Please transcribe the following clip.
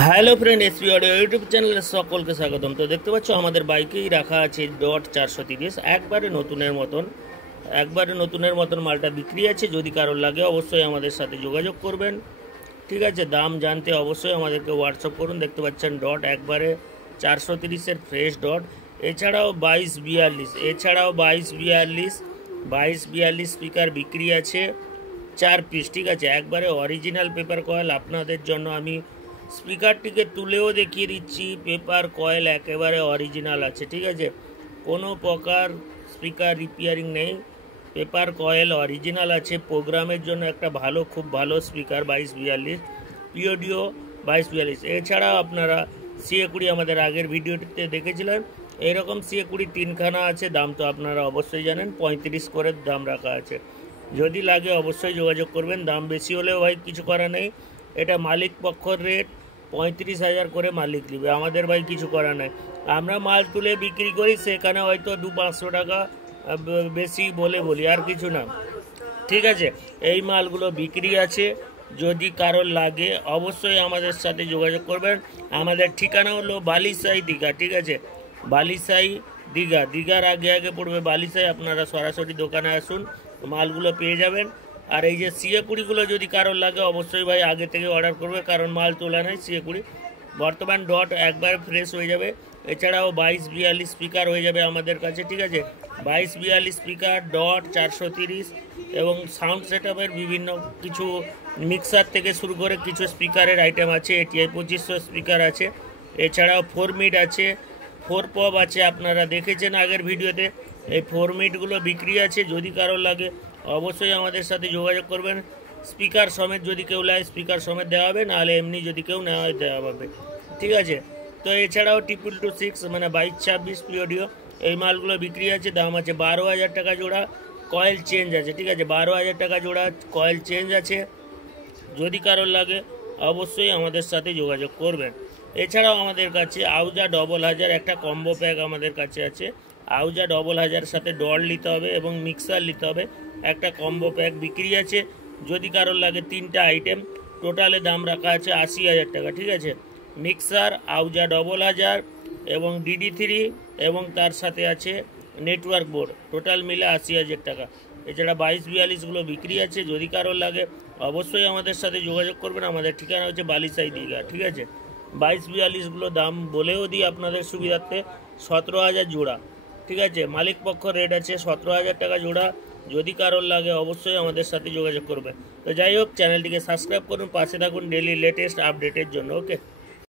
Hello friend, SP audio YouTube চ্যানেলে সকলকে স্বাগতম। তো দেখতে পাচ্ছ আমাদের বাইকেই রাখা আছে ডট 430, একবারে নতুনের মতন মালটা বিক্রি আছে। যদি কারোর লাগে অবশ্যই আমাদের সাথে যোগাযোগ করবেন, ঠিক আছে। দাম জানতে অবশ্যই আমাদেরকে হোয়াটসঅ্যাপ করুন। দেখতে পাচ্ছেন ডট একবারে 430-এর ফ্রেশ ডট। এছাড়াও 2242 স্পিকার বিক্রি আছে 4 পিস, ঠিক আছে। একবারে অরিজিনাল পেপার কয়েল। আপনাদের জন্য আমি স্পিকারটিকে তুলেও দেখিয়ে দিচ্ছি, পেপার কয়েল একেবারে অরিজিনাল আছে, ঠিক আছে। কোনো প্রকার স্পিকার রিপেয়ারিং নেই, পেপার কয়েল অরিজিনাল আছে। প্রোগ্রামের জন্য একটা খুব ভালো স্পিকার 2242 পিওডিও 2242। এছাড়াও আপনারা CA20 আমাদের আগের ভিডিওটিতে দেখেছিলেন। এরকম CA20 3খানা আছে। দাম তো আপনারা অবশ্যই জানেন, 35 করে দাম রাখা আছে। যদি লাগে অবশ্যই যোগাযোগ করবেন। দাম বেশি হলেও ভাই কিছু করা নেই, এটা মালিক পক্ষর রেট। 35,000 করে মালিক নেবে, আমাদের ভাই কিছু করা নেই। আমরা মাল তুলে বিক্রি করি, সেখানে হয়তো 200-500 টাকা বেশি বলি, আর কিছু না, ঠিক আছে। এই মালগুলো বিক্রি আছে, যদি কারোর লাগে অবশ্যই আমাদের সাথে যোগাযোগ করবেন। আমাদের ঠিকানা হলো বালিসাই দীঘা, ঠিক আছে। বালিসাই দীঘার আগে পড়বে বালিসাই। আপনারা সরাসরি দোকানে আসুন, মালগুলো পেয়ে যাবেন। আর এই যে CA20গুলো যদি কারোর লাগে অবশ্যই ভাই আগে থেকে অর্ডার করবে, কারণ মাল তোলা নেই। CA20 বর্তমান ডট একবার ফ্রেশ হয়ে যাবে। এছাড়াও 2242 স্পিকার হয়ে যাবে আমাদের কাছে, ঠিক আছে। 2242 স্পিকার ডট 430 এবং সাউন্ড সেটআপের বিভিন্ন কিছু মিক্সার থেকে শুরু করে কিছু স্পিকারের আইটেম আছে। ATI 2500 স্পিকার আছে। এছাড়াও 4 মিড আছে, 4 পপ আছে, আপনারা দেখেছেন আগের ভিডিওতে। এই 4 মিডগুলো বিক্রি আছে, যদি কারোর লাগে অবশ্যই আমাদের সাথে যোগাযোগ করবেন। স্পিকার সমেত যদি কেউ লাগে স্পিকার সমেত দেওয়া হবে, নাহলে এমনি যদি কেউ নেওয়া হয় দেওয়া হবে, ঠিক আছে। তো এছাড়াও 2226 মানে 2226 পিওডিও, এই মালগুলো বিক্রি আছে। দাম আছে 12,000 টাকা জোড়া। কয়েল চেঞ্জ আছে, ঠিক আছে। 12,000 টাকা জোড়া কয়েল চেঞ্জ আছে। যদি কারোর লাগে অবশ্যই আমাদের সাথে যোগাযোগ করবেন। এছাড়াও আমাদের কাছে আউজা 1000 একটা কম্বো প্যাক আমাদের কাছে আছে। আউজা 1000 সাথে ডল নিতে হবে এবং মিক্সার নিতে হবে, একটা কম্বো প্যাক বিক্রি আছে। যদি কারোর লাগে 3টা আইটেম, টোটালে দাম রাখা আছে 80,000 টাকা, ঠিক আছে। মিক্সার, আউজা 1000 এবং DD3 এবং তার সাথে আছে নেটওয়ার্ক বোর্ড, টোটাল মিলে 80,000 টাকা। এছাড়া 2242গুলো বিক্রি আছে, যদি কারোর লাগে অবশ্যই আমাদের সাথে যোগাযোগ করবেন। আমাদের ঠিকানা হচ্ছে বালিসাই দীঘা, ঠিক আছে। 2242গুলো দাম বলেও দিই আপনাদের সুবিধার্থে, 17,000 জোড়া, ঠিক আছে। মালিক পক্ষ রেট আছে 17,000 টাকা জোড়া। যদি কারোর লাগে অবশ্যই আমাদের সাথে যোগাযোগ করবেন। তো যাই হোক, চ্যানেলটিকে সাবস্ক্রাইব করুন, পাশে থাকুন ডেইলি লেটেস্ট আপডেটের জন্য, ওকে।